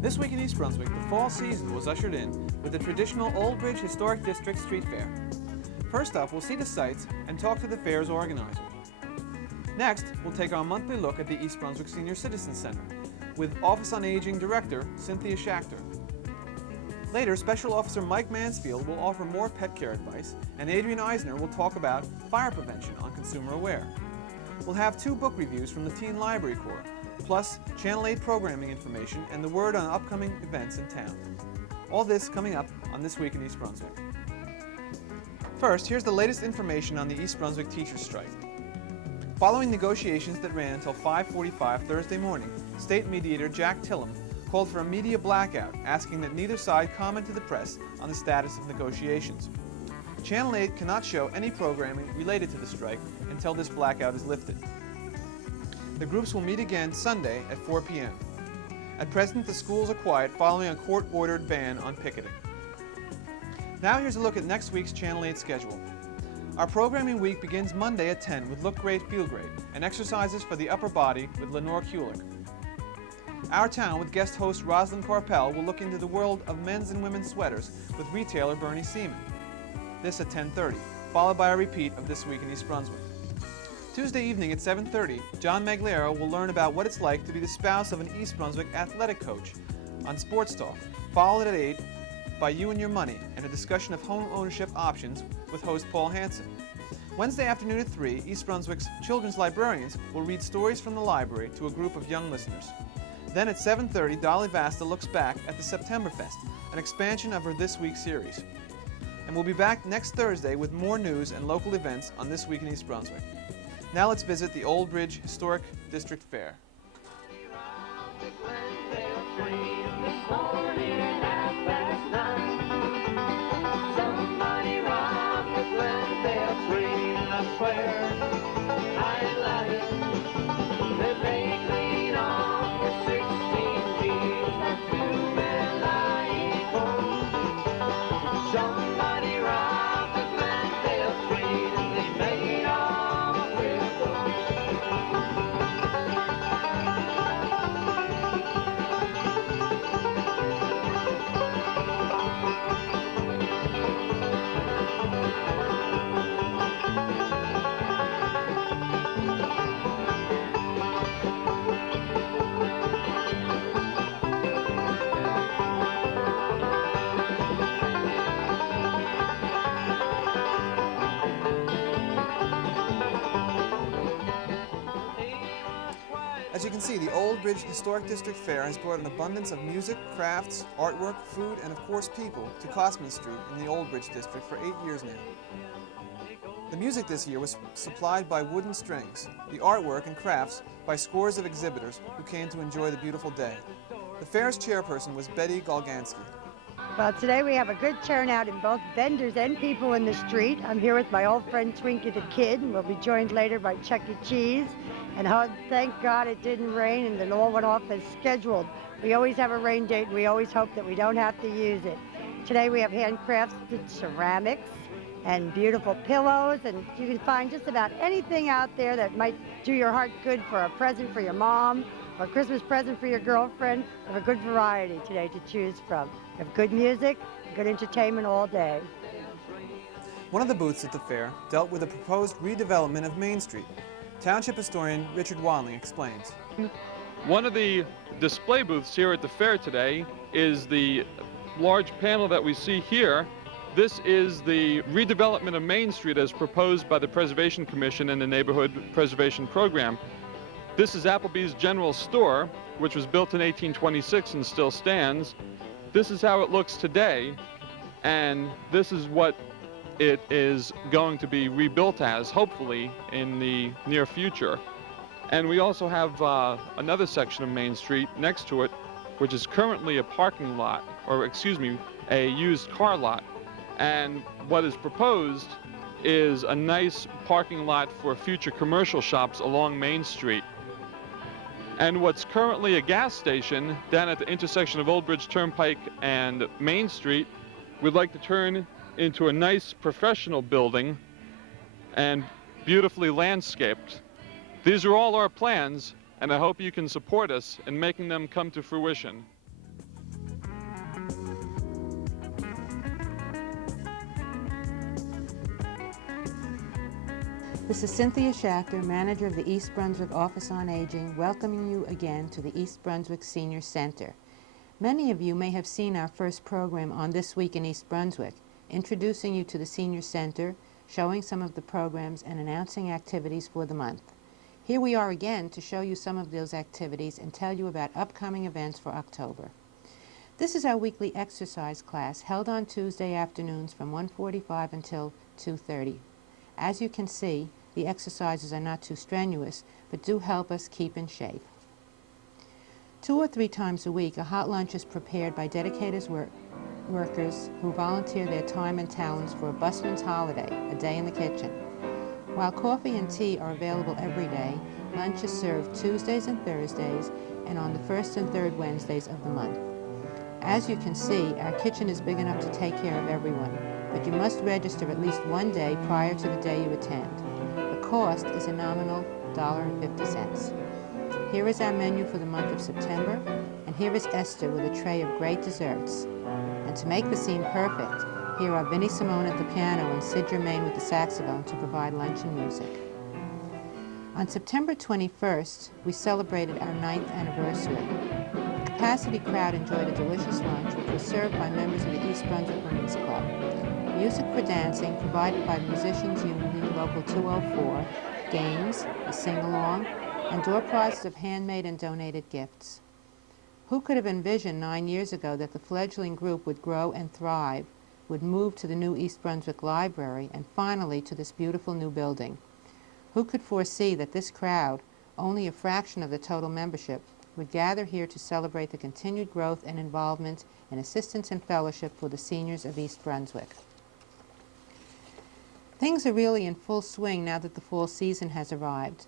This week in East Brunswick, the fall season was ushered in with the traditional Old Bridge Historic District Street Fair. First up, we'll see the sights and talk to the fair's organizer. Next, we'll take our monthly look at the East Brunswick Senior Citizen Center with Office on Aging Director Cynthia Schachter. Later, Special Officer Mike Mansfield will offer more pet care advice, and Adrian Eisner will talk about fire prevention on Consumer Aware. We'll have 2 book reviews from the Teen Library Corps, plus Channel 8 programming information and the word on upcoming events in town. All this coming up on This Week in East Brunswick. First, here's the latest information on the East Brunswick teachers' strike. Following negotiations that ran until 5:45 Thursday morning, State Mediator Jack Tillum called for a media blackout, asking that neither side comment to the press on the status of negotiations. Channel 8 cannot show any programming related to the strike until this blackout is lifted. The groups will meet again Sunday at 4 p.m. At present, the schools are quiet following a court-ordered ban on picketing. Now here's a look at next week's Channel 8 schedule. Our programming week begins Monday at 10 with Look Great, Feel Great and exercises for the upper body with Lenore Kulik. Our Town with guest host Rosalind Corpel will look into the world of men's and women's sweaters with retailer Bernie Seaman. This at 10:30, followed by a repeat of This Week in East Brunswick. Tuesday evening at 7:30, John Magliero will learn about what it's like to be the spouse of an East Brunswick athletic coach on Sports Talk, followed at 8 by You and Your Money and a discussion of home ownership options with host Paul Hansen. Wednesday afternoon at 3, East Brunswick's children's librarians will read stories from the library to a group of young listeners. Then at 7:30, Dolly Vasta looks back at the Septemberfest, an expansion of her This Week series. And we'll be back next Thursday with more news and local events on This Week in East Brunswick. Now let's visit the Old Bridge Historic District Fair. As you can see, the Old Bridge Historic District Fair has brought an abundance of music, crafts, artwork, food, and of course people to Cosman Street in the Old Bridge District for 8 years now. The music this year was supplied by Wooden Strings, the artwork and crafts by scores of exhibitors who came to enjoy the beautiful day. The fair's chairperson was Betty Golgansky. Well, today we have a good turnout in both vendors and people in the street. I'm here with my old friend Twinkie the Kid, and we'll be joined later by Chuck E. Cheese. And thank God it didn't rain and it all went off as scheduled. We always have a rain date and we always hope that we don't have to use it. Today we have handcrafted ceramics and beautiful pillows, and you can find just about anything out there that might do your heart good for a present for your mom or a Christmas present for your girlfriend. We have a good variety today to choose from. We have good music, good entertainment all day. One of the booths at the fair dealt with the proposed redevelopment of Main Street. Township historian Richard Wadling explains. One of the display booths here at the fair today is the large panel that we see here. This is the redevelopment of Main Street as proposed by the Preservation Commission and the Neighborhood Preservation Program. This is Applebee's General Store, which was built in 1826 and still stands. This is how it looks today, and this is what it is going to be rebuilt as, hopefully, in the near future. And we also have another section of Main Street next to it, which is currently a parking lot, or excuse me, a used car lot. And what is proposed is a nice parking lot for future commercial shops along Main Street. And what's currently a gas station down at the intersection of Old Bridge Turnpike and Main Street, we'd like to turn into a nice professional building and beautifully landscaped. These are all our plans, and I hope you can support us in making them come to fruition. This is Cynthia Schachter, manager of the East Brunswick Office on Aging, welcoming you again to the East Brunswick Senior Center. Many of you may have seen our first program on This Week in East Brunswick, introducing you to the Senior Center, showing some of the programs, and announcing activities for the month. Here we are again to show you some of those activities and tell you about upcoming events for October. This is our weekly exercise class held on Tuesday afternoons from 1:45 until 2:30. As you can see, the exercises are not too strenuous, but do help us keep in shape. 2 or 3 times a week, a hot lunch is prepared by dedicated workers who volunteer their time and talents for a busman's holiday, a day in the kitchen. While coffee and tea are available every day, lunch is served Tuesdays and Thursdays and on the first and third Wednesdays of the month. As you can see, our kitchen is big enough to take care of everyone, but you must register at least one day prior to the day you attend. The cost is a nominal $1.50. Here is our menu for the month of September, and here is Esther with a tray of great desserts. And to make the scene perfect, here are Vinnie Simone at the piano and Sid Germain with the saxophone to provide lunch and music. On September 21st, we celebrated our 9th anniversary. A capacity crowd enjoyed a delicious lunch, which was served by members of the East Brunswick Women's Club. Music for dancing provided by the Musicians Union Local 204, games, a sing-along, and door prizes of handmade and donated gifts. Who could have envisioned 9 years ago that the fledgling group would grow and thrive, would move to the new East Brunswick Library, and finally to this beautiful new building? Who could foresee that this crowd, only a fraction of the total membership, would gather here to celebrate the continued growth and involvement in assistance and fellowship for the seniors of East Brunswick? Things are really in full swing now that the fall season has arrived.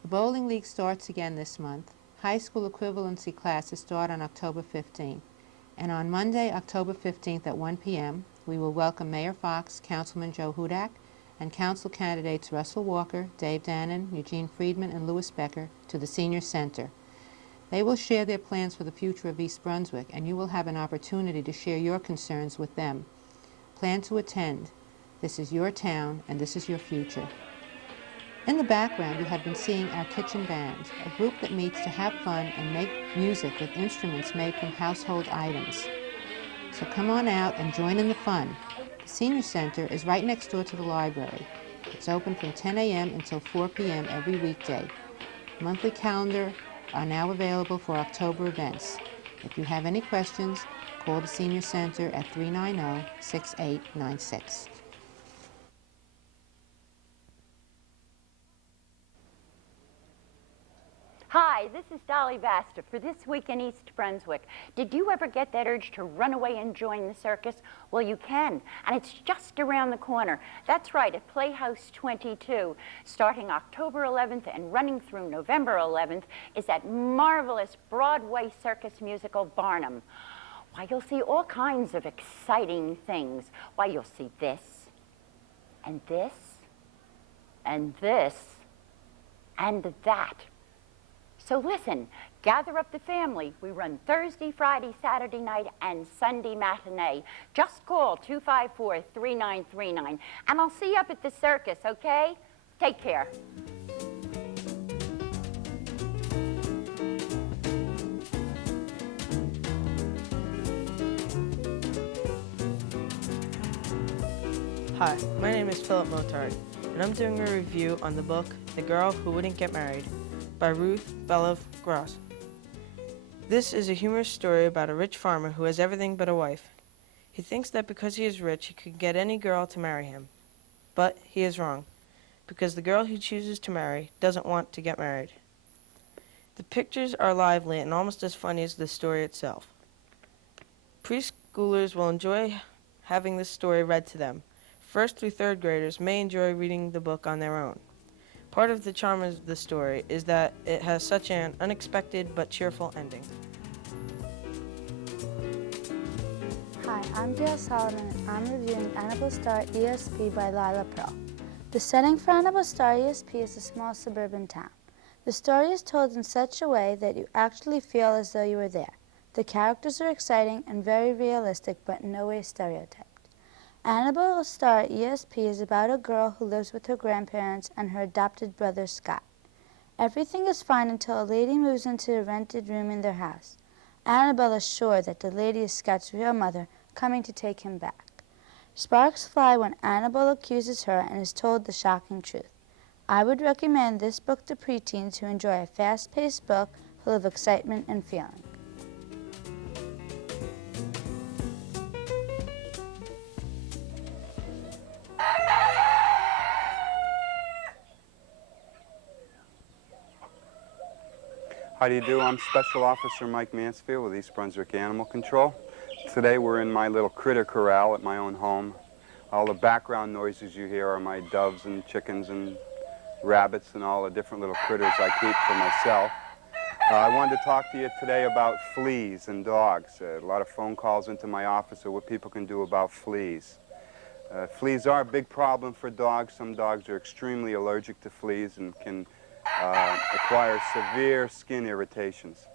The Bowling League starts again this month. High school equivalency classes start on October 15th. And on Monday, October 15th at 1 p.m., we will welcome Mayor Fox, Councilman Joe Hudak, and council candidates Russell Walker, Dave Dannon, Eugene Friedman, and Louis Becker to the Senior Center. They will share their plans for the future of East Brunswick, and you will have an opportunity to share your concerns with them. Plan to attend. This is your town, and this is your future. In the background, you have been seeing our kitchen band, a group that meets to have fun and make music with instruments made from household items. So come on out and join in the fun. The Senior Center is right next door to the library. It's open from 10 a.m. until 4 p.m. every weekday. Monthly calendar are now available for October events. If you have any questions, call the Senior Center at 390-6896. Hi, this is Dolly Vasta for This Week in East Brunswick. Did you ever get that urge to run away and join the circus? Well, you can, and it's just around the corner. That's right, at Playhouse 22. Starting October 11th and running through November 11th is that marvelous Broadway circus musical, Barnum. Why, you'll see all kinds of exciting things. Why, you'll see this, and this, and this, and that. So listen, gather up the family. We run Thursday, Friday, Saturday night, and Sunday matinee. Just call 254-3939, and I'll see you up at the circus, okay? Take care. Hi, my name is Philip Motard, and I'm doing a review on the book The Girl Who Wouldn't Get Married by Ruth Belov Gross. This is a humorous story about a rich farmer who has everything but a wife. He thinks that because he is rich, he could get any girl to marry him. But he is wrong, because the girl he chooses to marry doesn't want to get married. The pictures are lively and almost as funny as the story itself. Preschoolers will enjoy having this story read to them. First through third graders may enjoy reading the book on their own. Part of the charm of the story is that it has such an unexpected but cheerful ending. Hi, I'm Gail Solomon. I'm reviewing Annabelle Star ESP by Lila Pearl. The setting for Annabelle Star ESP is a small suburban town. The story is told in such a way that you actually feel as though you were there. The characters are exciting and very realistic, but in no way stereotyped. Annabelle Star ESP is about a girl who lives with her grandparents and her adopted brother Scott. Everything is fine until a lady moves into a rented room in their house. Annabelle is sure that the lady is Scott's real mother coming to take him back. Sparks fly when Annabelle accuses her and is told the shocking truth. I would recommend this book to preteens who enjoy a fast-paced book full of excitement and feeling. How do you do? I'm Special Officer Mike Mansfield with East Brunswick Animal Control. Today we're in my little critter corral at my own home. All the background noises you hear are my doves and chickens and rabbits and all the different little critters I keep for myself. I wanted to talk to you today about fleas and dogs. A lot of phone calls into my office of what people can do about fleas. Fleas are a big problem for dogs. Some dogs are extremely allergic to fleas and can acquire severe skin irritations.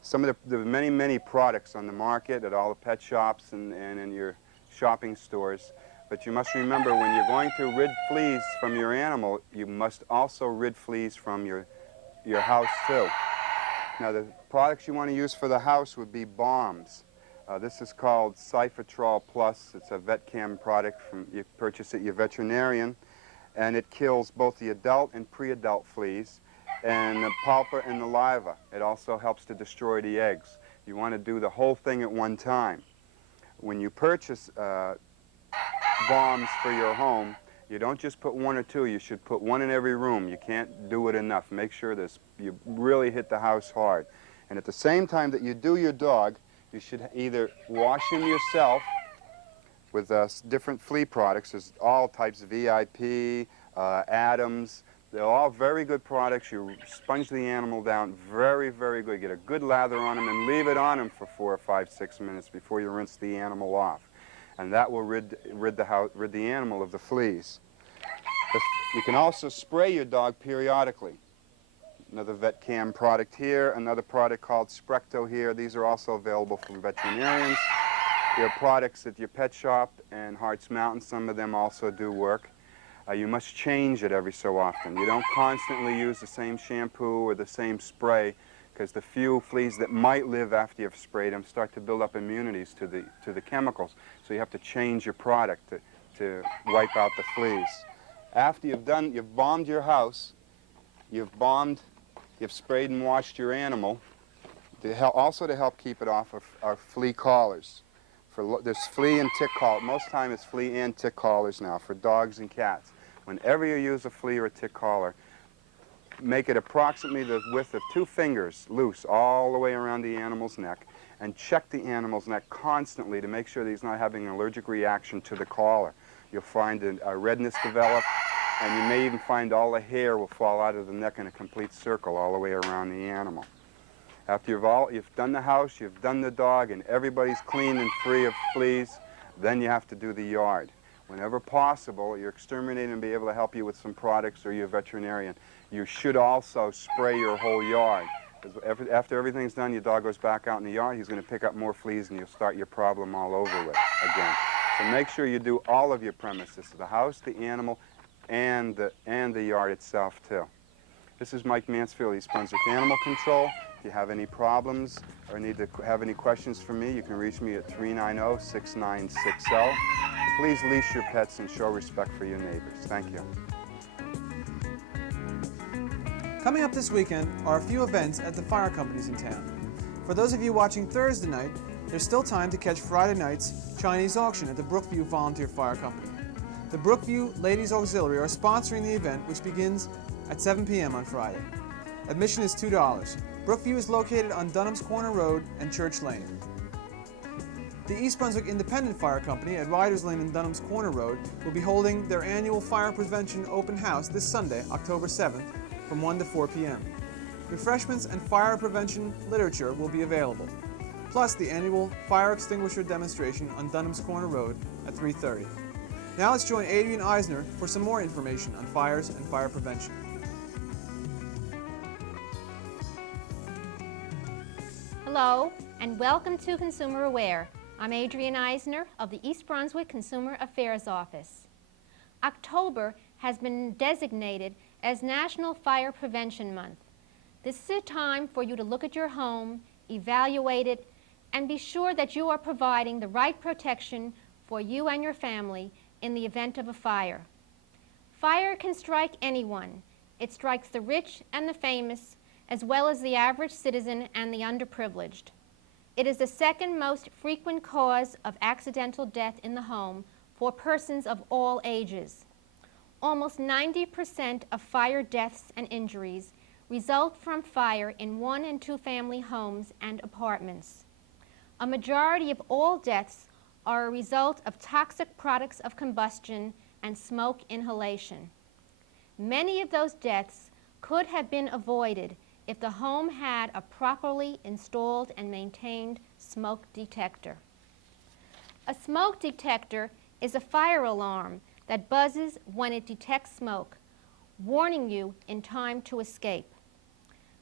Some of the many products on the market at all the pet shops and in your shopping stores. But you must remember, when you're going to rid fleas from your animal, you must also rid fleas from your house too. Now, the products you want to use for the house would be balms. This is called Cyphotrol Plus. It's a VetCam product you purchase at your veterinarian, and it kills both the adult and pre-adult fleas and the pulpa and the larva. It also helps to destroy the eggs. You want to do the whole thing at one time. When you purchase balms for your home, you don't just put one or two. You should put one in every room. You can't do it enough. Make sure you really hit the house hard. And at the same time that you do your dog, you should either wash him yourself with different flea products. There's all types, VIP, Adams. They're all very good products. You sponge the animal down very, very good. Get a good lather on him and leave it on him for 4 or 5, 6 minutes before you rinse the animal off. And that will rid the animal of the fleas. You can also spray your dog periodically. Another VetCam product here, another product called Sprecto here. These are also available from veterinarians. There are products at your pet shop and Hart's Mountain. Some of them also do work. You must change it every so often. You don't constantly use the same shampoo or the same spray, because the few fleas that might live after you've sprayed them start to build up immunities to the chemicals. So you have to change your product to wipe out the fleas. After you've balmed your house, you've sprayed and washed your animal, also to help keep it off are flea collars. There's flea and tick collars. Most time it's flea and tick collars now for dogs and cats. Whenever you use a flea or a tick collar, make it approximately the width of 2 fingers loose all the way around the animal's neck, and check the animal's neck constantly to make sure that he's not having an allergic reaction to the collar. You'll find a redness develop, and you may even find all the hair will fall out of the neck in a complete circle all the way around the animal. After you've done the house, you've done the dog, and everybody's clean and free of fleas, then you have to do the yard. Whenever possible, your exterminator will be able to help you with some products, or your veterinarian. You should also spray your whole yard. After everything's done, your dog goes back out in the yard, he's going to pick up more fleas, and you'll start your problem all over with again. So make sure you do all of your premises, the house, the animal, and the yard itself, too. This is Mike Mansfield, East Brunswick Animal Control. If you have any problems or need to have any questions for me, you can reach me at 390-6960. Please leash your pets and show respect for your neighbors. Thank you. Coming up this weekend are a few events at the fire companies in town. For those of you watching Thursday night, there's still time to catch Friday night's Chinese auction at the Brookview Volunteer Fire Company. The Brookview Ladies Auxiliary are sponsoring the event, which begins at 7 p.m. on Friday. Admission is $2. Brookview is located on Dunham's Corner Road and Church Lane. The East Brunswick Independent Fire Company at Riders Lane and Dunham's Corner Road will be holding their annual fire prevention open house this Sunday, October 7th, from 1 to 4 p.m. Refreshments and fire prevention literature will be available, plus the annual fire extinguisher demonstration on Dunham's Corner Road at 3:30. Now let's join Adrian Eisner for some more information on fires and fire prevention. Hello, and welcome to Consumer Aware. I'm Adrienne Eisner of the East Brunswick Consumer Affairs Office. October has been designated as National Fire Prevention Month. This is a time for you to look at your home, evaluate it, and be sure that you are providing the right protection for you and your family in the event of a fire. Fire can strike anyone. It strikes the rich and the famous, as well as the average citizen and the underprivileged. It is the second most frequent cause of accidental death in the home for persons of all ages. Almost 90% of fire deaths and injuries result from fire in 1- and 2-family homes and apartments. A majority of all deaths are a result of toxic products of combustion and smoke inhalation. Many of those deaths could have been avoided if the home had a properly installed and maintained smoke detector. A smoke detector is a fire alarm that buzzes when it detects smoke, warning you in time to escape.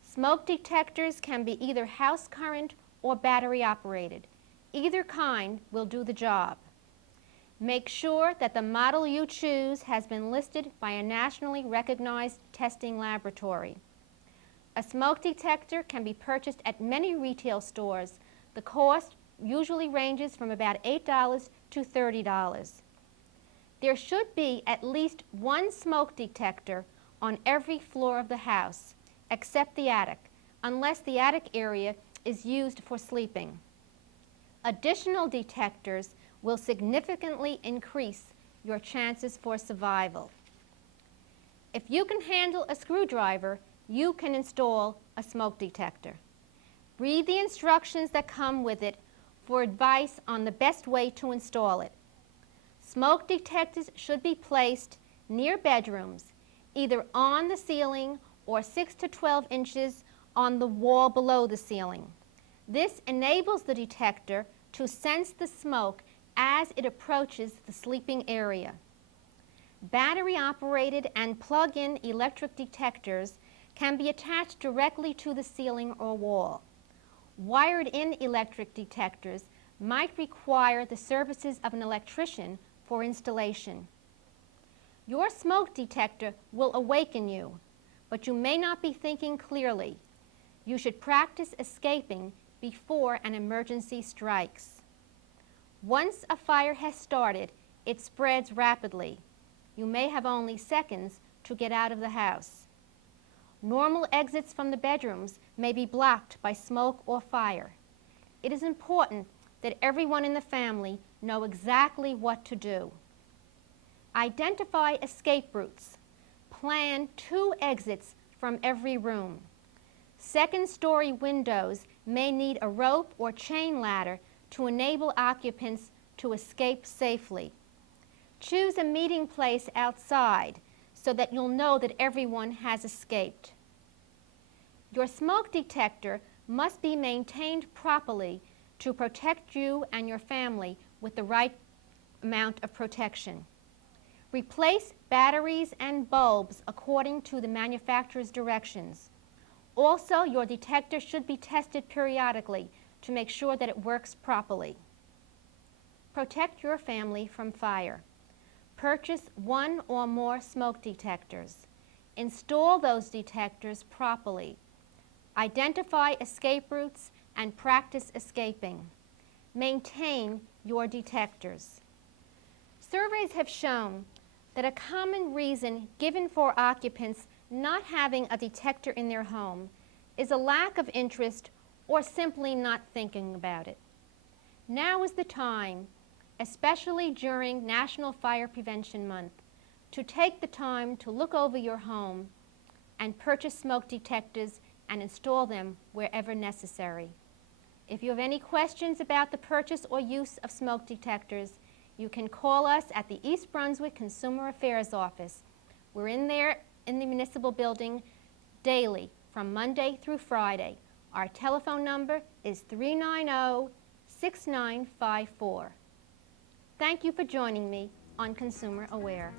Smoke detectors can be either house current or battery operated. Either kind will do the job. Make sure that the model you choose has been listed by a nationally recognized testing laboratory. A smoke detector can be purchased at many retail stores. The cost usually ranges from about $8 to $30. There should be at least one smoke detector on every floor of the house, except the attic, unless the attic area is used for sleeping. Additional detectors will significantly increase your chances for survival. If you can handle a screwdriver, you can install a smoke detector. Read the instructions that come with it for advice on the best way to install it. Smoke detectors should be placed near bedrooms, either on the ceiling or 6 to 12 inches on the wall below the ceiling. This enables the detector to sense the smoke as it approaches the sleeping area. Battery-operated and plug-in electric detectors can be attached directly to the ceiling or wall. Wired-in electric detectors might require the services of an electrician for installation. Your smoke detector will awaken you, but you may not be thinking clearly. You should practice escaping before an emergency strikes. Once a fire has started, it spreads rapidly. You may have only seconds to get out of the house. Normal exits from the bedrooms may be blocked by smoke or fire. It is important that everyone in the family know exactly what to do. Identify escape routes. Plan 2 exits from every room. Second-story windows may need a rope or chain ladder to enable occupants to escape safely. Choose a meeting place outside so that you'll know that everyone has escaped. Your smoke detector must be maintained properly to protect you and your family with the right amount of protection. Replace batteries and bulbs according to the manufacturer's directions. Also, your detector should be tested periodically to make sure that it works properly. Protect your family from fire. Purchase 1 or more smoke detectors. Install those detectors properly. Identify escape routes and practice escaping. Maintain your detectors. Surveys have shown that a common reason given for occupants not having a detector in their home is a lack of interest or simply not thinking about it. Now is the time, especially during National Fire Prevention Month, to take the time to look over your home and purchase smoke detectors and install them wherever necessary. If you have any questions about the purchase or use of smoke detectors, you can call us at the East Brunswick Consumer Affairs Office. We're in there in the municipal building daily from Monday through Friday. Our telephone number is 390-6954. Thank you for joining me on Consumer Aware.